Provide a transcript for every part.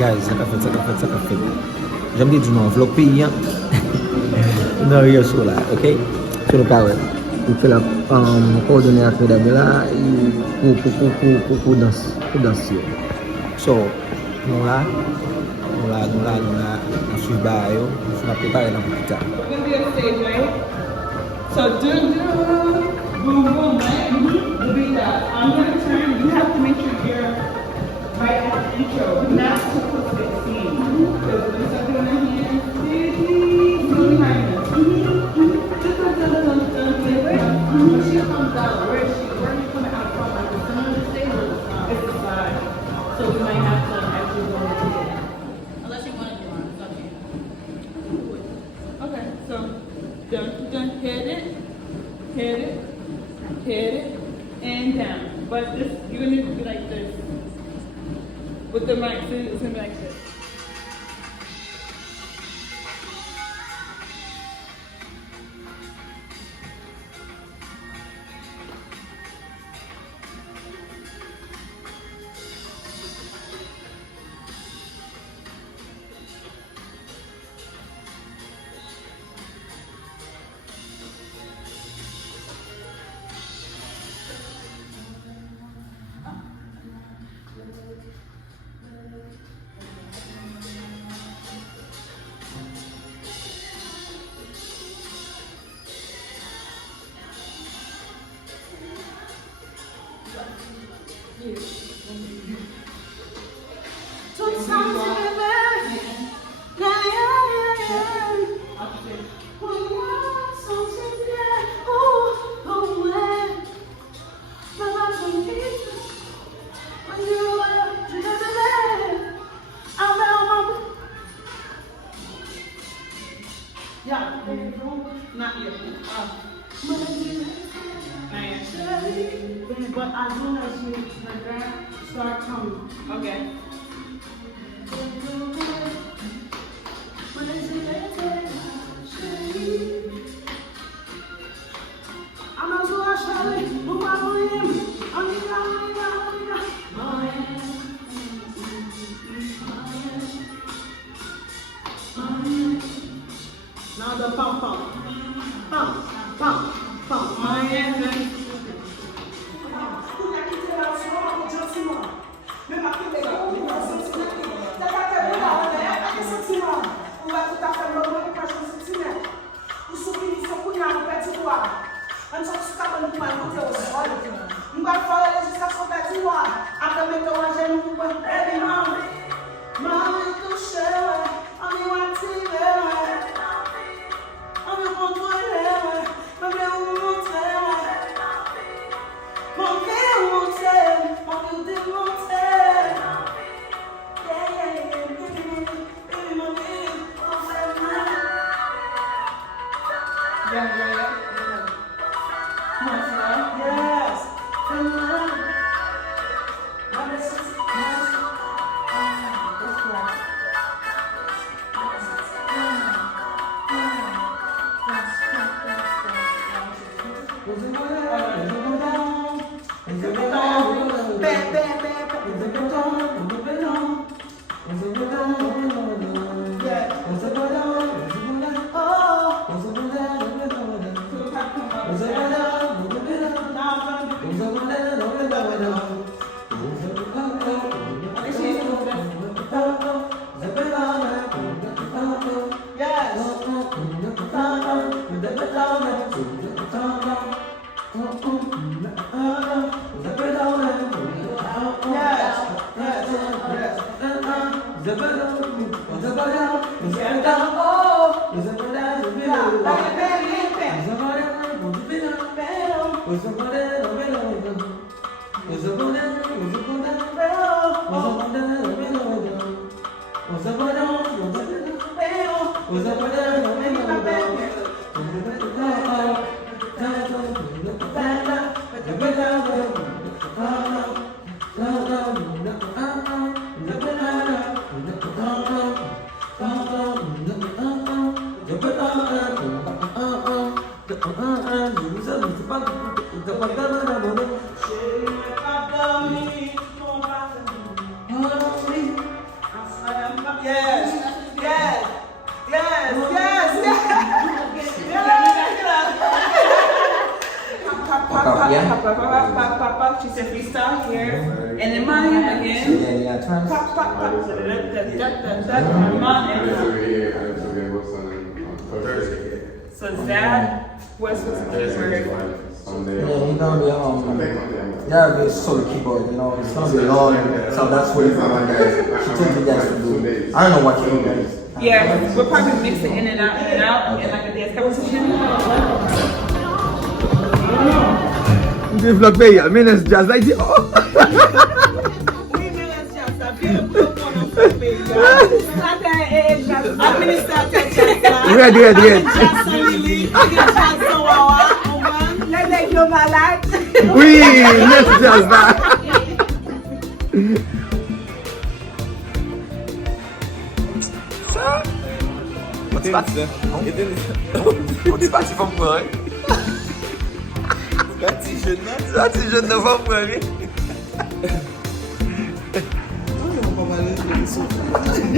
Guys, ça fait. J'aime dire du nom, vlog pays, hein. Non, rien sur là, ok? Sur le carré. Il fait la coordonnée à faire là, pour danser. So, nous là, on suit bas, on va préparer dans plus tard. We're gonna be on stage, right? So boom boom, right? The beat that. I'm gonna turn. You have to make sure you're right at the intro, not too close to the scene. Because when you start doing the hands, slowly behind us. Just like when she comes out, where is she coming out from? Like the center of the stage or the side? It's the side. So we might have to actually go over here. Unless you want to do it, it's up to you. Okay, so done, hit it, and down. But this, you're gonna be like this. With the mic, so it's gonna be like this. Not yet. But as soon as you start coming. Okay. Now the pump. My hand. She said freestyle here. And then mine again. So that was the keyboard. Yeah, it's solo keyboard, you know, it's gonna be long, so that's what it's about, guys. She told you guys to do. I don't know what you do, guys. Yeah, we'll probably mix it in and out, and like a dance competition. Give vlog pay, I mean it's just like Ready. Oui, let's just that. What's parti pour moi? C'est jeune novembre, oui.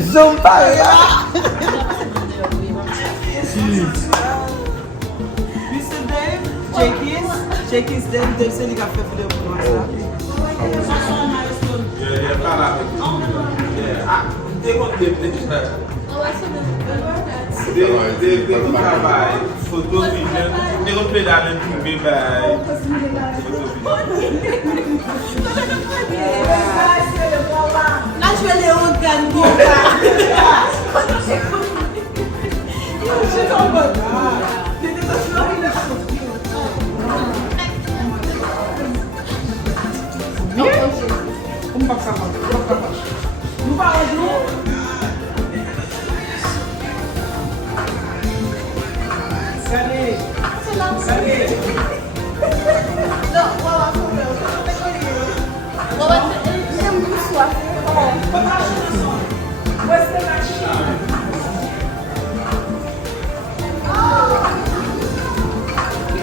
Zoom pas, Jaykeyz, Dave, c'est lui qui a fait vidéo pour moi. Photo vision, they don't play that in TV by Là, je vais les regarder.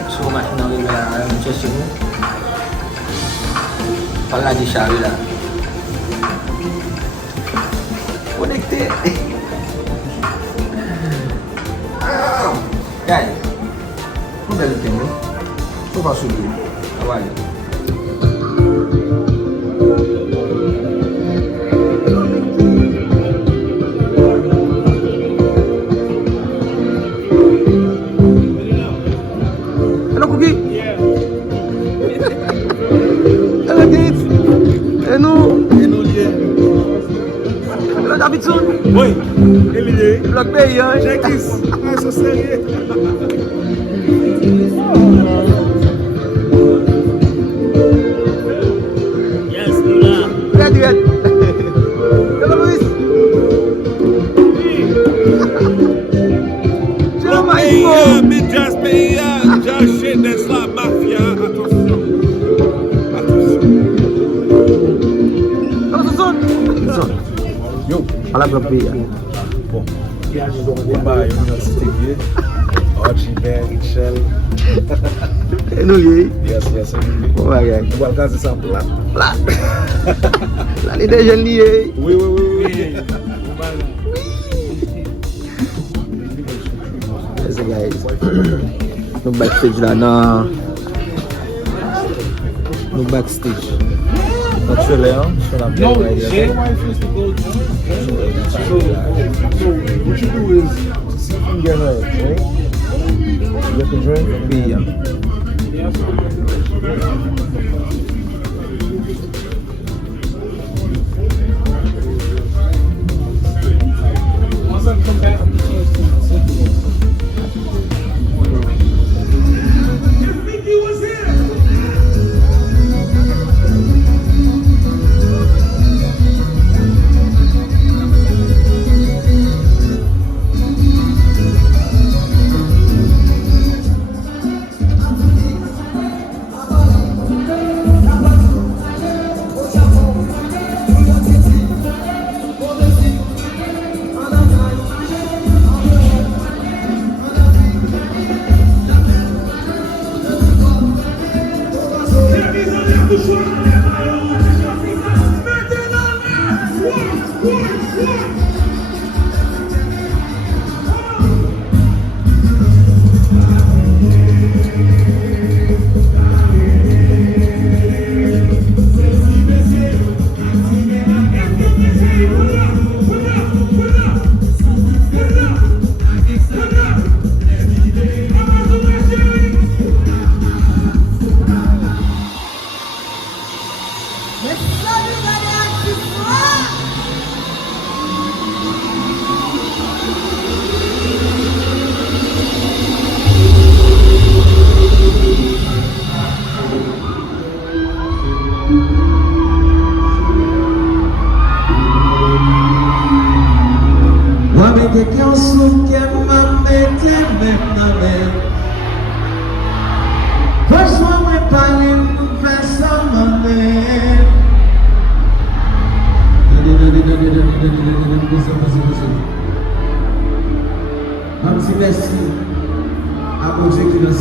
Suruh mak Nori lah, macam semua. Pala di Syari lah. Connected. Guys, como é que tem? Eu faço o vídeo. Olha. Hello, Cookie. Yeah. Hello, kids. Hello. Hello, yeah. Hello, Davidson. Oui, ele est. Vlog Bay, hein? Jaykeyz, ah, so sérieux. Yes, Lula. Ready. Hello, Luis. Hello, Maestro. Mais Jazz Pays, Jazz Jeunes, la mafia, attention. Hello, Son. Yo, à la Vlog Bay. Bon, combat, Université Gade, Rutshelle. Hello, Lee. Yes, yes, Oh, my God. on va regarder ça plat. Là. Là, les deux jeunes liés. Oui. Yes, guys. No backstage là, non. No backstage. Rutshelle, hein? Sur la No, plage, Jay wife used to go to. So what you do is see if you can get her a drink. You get the drink. Yeah. Once I come back, I'm just going to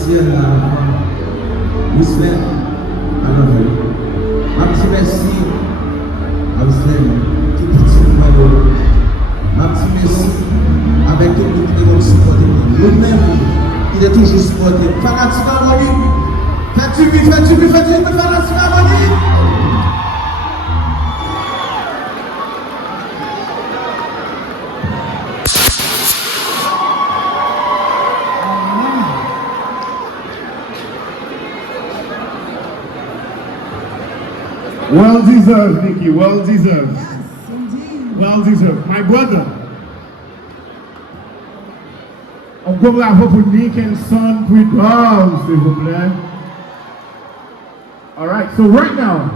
ciel là. Respect. I love you. Un petit merci à Rutshelle qui est petit noyau. Un petit merci avec tout le monde qui est supporté. Nous-mêmes, il est toujours supporté. Fanatique harmonie. Fais-tu bien, fanatique harmonie. Well deserved, Nikki, well deserved. Yes, indeed. Well deserved. My brother. On go bravo pour Nick and Son Prudhomme, s'il vous plaît. All right, so right now,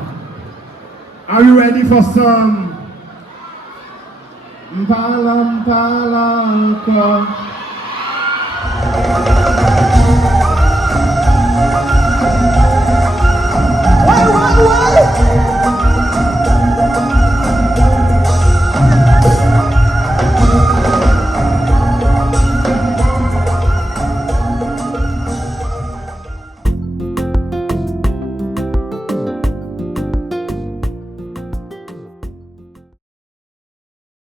are you ready for some Mpala encore?